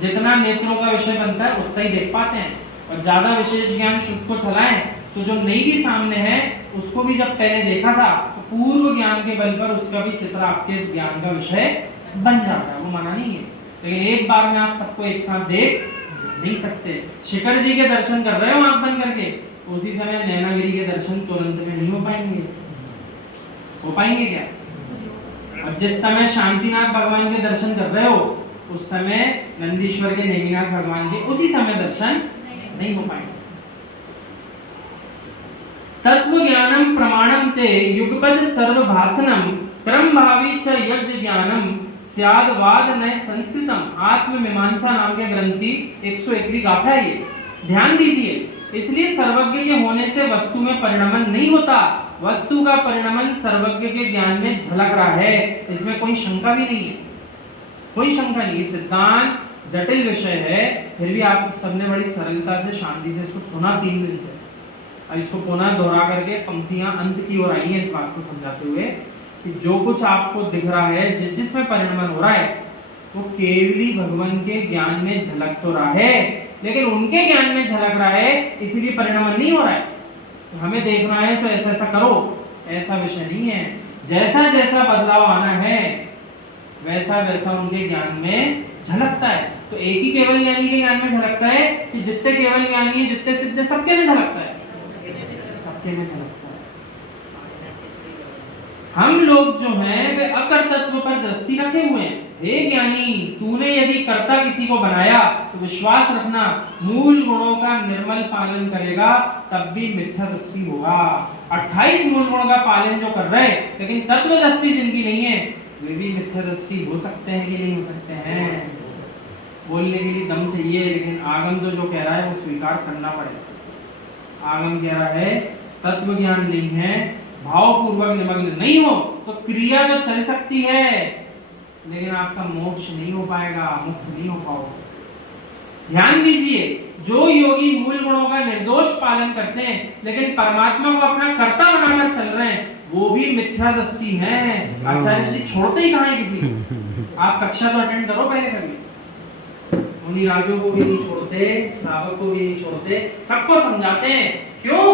जितना नेत्रों का विषय बनता है उतना ही देख पाते हैं, और ज्यादा विशेष ज्ञान शुद्ध को चलाएं तो जो नहीं भी सामने है उसको भी जब पहले देखा था तो पूर्व ज्ञान के बल पर उसका भी चित्र आपके ज्ञान का विषय बन जाता है, वो मना नहीं है। लेकिन एक बार में आप सबको एक साथ देख नहीं सकते। शिखर जी के दर्शन कर रहे हो आंख बंद करके, उसी समय नैनागिरी के दर्शन तुरंत में नहीं हो पाएंगे। हो पाएंगे क्या? और जिस समय शांतिनाथ भगवान के दर्शन कर रहे हो उस समय नंदीश्वर के नेमिनाथ भगवान के उसी समय दर्शन नहीं हो पाएंगे। तत्व ज्ञानम प्रमाणम ते युगपद सर्वभाषणम क्रम भावी च यज्ञ ज्ञानम स्याद वाद नय संस्कृतम आत्म मीमांसा नाम के ग्रंथी 101वीं गाथा है ये, ध्यान दीजिए। इसलिए सर्वज्ञ के होने से वस्तु में परिणमन नहीं होता, वस्तु का परिणमन सर्वज्ञ के ज्ञान में झलक रहा है, इसमें कोई शंका भी नहीं है, कोई शंका नहीं। सिद्धांत जटिल विषय है, फिर भी आप सबने बड़ी सरलता से शांति से इसको सुना 3 दिन से, और इसको पुनः दोहरा करके पंक्तियां अंत की ओर आई हैं इस बात को समझाते हुए कि जो कुछ आपको दिख रहा है, जिसमें परिणमन हो रहा है, वो केवली भगवान के ज्ञान में झलक तो रहा है, लेकिन उनके ज्ञान में झलक रहा है, इसीलिए परिणमन नहीं हो रहा है। तो हमें देखना है तो ऐसा ऐसा करो, ऐसा विषय नहीं है। जैसा जैसा बदलाव आना है वैसा वैसा उनके ज्ञान में झलकता है। तो एक ही केवल ज्ञानी के ज्ञान में झलकता है कि जितने केवल ज्ञानी है, जितने सिद्ध, सबके में झलकता है, सबके में झलकता है। हम लोग जो हैं वे अकर्तृत्व पर दृष्टि रखे हुए हैं। हे ज्ञानी, तूने यदि कर्ता किसी को बनाया तो विश्वास रखना मूल गुणों का निर्मल पालन करेगा तब भी मिथ्या दृष्टि होगा। 28 मूल गुणों का पालन जो कर रहे हैं लेकिन तत्व दृष्टि जिनकी नहीं है वे भी मिथ्या दृष्टि हो सकते हैं कि नहीं हो सकते हैं। बोलने के लिए दम चाहिए, लेकिन आगम तो जो कह रहा है वो स्वीकार करना पड़ेगा। आगम कह रहा है तत्व ज्ञान नहीं है, भावपूर्वक निमग्न नहीं हो तो क्रिया तो चल सकती है लेकिन आपका मोक्ष नहीं हो पाएगा, मुक्त नहीं हो पाओगे। ध्यान दीजिए, जो योगी मूल गुणों का निर्दोष पालन करते हैं लेकिन परमात्मा को अपना कर्ता बनाकर चल रहे हैं वो भी मिथ्या दृष्टि हैं। आचार्य श्री छोड़ते ही कहाँ है किसी। आप कक्षा तो अटेंड करो पहले कभी। उन्हीं राजों को भी नहीं छोड़ते, श्रावक को भी नहीं छोड़ते, सबको समझाते हैं। क्यों?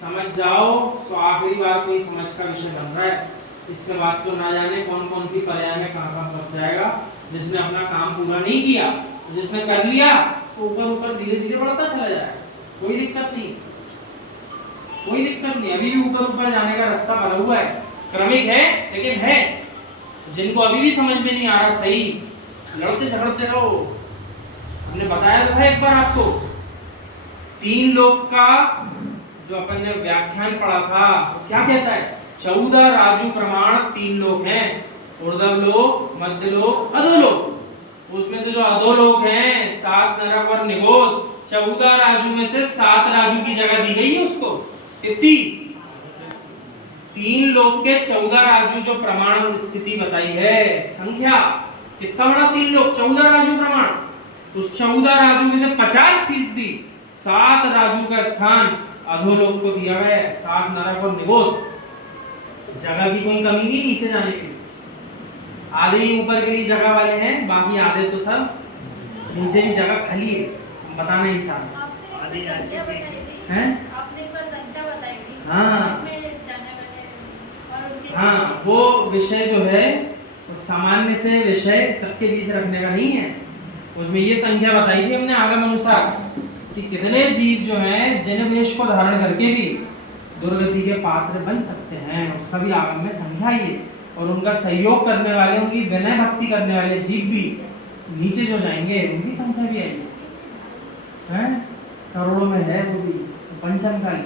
समझ जाओ तो आखिरी बार कोई समझ का विषय बन रहा है, इसके बाद तो ना जाने कौन कौन सी पर्याय में कहां कहां पहुंच जाएगा। जिसने अपना काम पूरा नहीं किया, जिसने कर लिया तो ऊपर ऊपर धीरे धीरे बढ़ता चला जाएगा, कोई दिक्कत नहीं, कोई दिक्कत नहीं। अभी भी ऊपर ऊपर जाने का रास्ता बना हुआ है, क्रमिक है लेकिन है। जिनको अभी भी समझ में नहीं आ रहा सही, लड़ते झगड़ते रहो। हमने बताया तो है एक बार आपको, 3 लोक का जो अपन ने व्याख्यान पढ़ा था वो क्या कहता है? 14 राजू प्रमाण 3 लोक हैं, ऊर्ध्व लोक, मध्य लोक, अधोलोक। उसमें से जो अधोलोक हैं 7 नरक और निगोद, 14 राजू में से 7 राजू की जगह दी गई है उसको। कितनी? 3 लोक के 14 राजू जो प्रमाण स्थिति बताई है, संख्या कितना बड़ा 3 लोक, 14 राजू प्रमाण। उस 14 राजू में से 50% 7 राजू का स्थान अधोलोक को दिया है, 7 नरक और निगोद। जगह की कोई कमी नहीं नीचे जाने की। आधे ही ऊपर के लिए जगह वाले हैं, बाकी आधे तो सब नीचे भी जगह खाली है। बताना ही चाहते हैं। हाँ हाँ, वो विषय जो है वो सामान्य से विषय सबके बीच रखने का नहीं है। उसमें ये संख्या बताई थी हमने आगम अनुसार कि कितने जीव जो हैं जन वेश को धारण करके भी दुर्गति के पात्र बन सकते हैं, उसका भी आगम में संख्या ही है। और उनका सहयोग करने वाले, उनकी विनय भक्ति करने वाले जीव भी नीचे जो जाएंगे उनकी संख्या भी आएगी, हैं? करोड़ों में है वो भी, पंचम काल।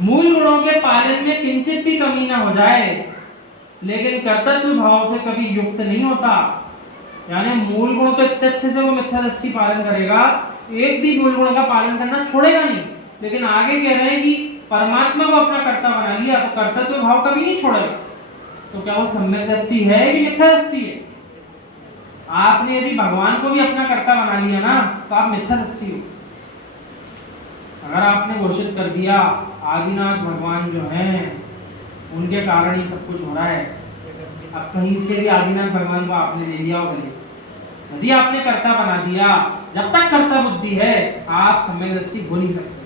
मूल गुणों के पालन में किंचित भी कमी ना हो जाए, लेकिन कर्तव्य भाव से कभी युक्त नहीं होता। यानी मूल गुण तो इतने अच्छे से वो मिथ्या दृष्टि पालन करेगा, एक भी मूल गुण का पालन करना छोड़ेगा नहीं। लेकिन आगे कह रहे हैं कि परमात्मा को अपना कर्ता बना लिया तो कर्तव्य भाव कभी नहीं छोड़ेगा। तो क्या वो सम्यक दृष्टि है कि मिथ्या दृष्टि है? आपने यदि भगवान को भी अपना कर्ता बना लिया ना तो आप मिथ्या दृष्टि हो। अगर आपने घोषित कर दिया आदिनाथ भगवान जो हैं उनके कारण ही सब कुछ हो रहा है, अब कहीं से भी आदिनाथ भगवान को आपने ले लिया हो भले, यदि आपने कर्ता बना दिया, जब तक कर्ता बुद्धि है आप सम्यक दृष्टि हो नहीं सकते।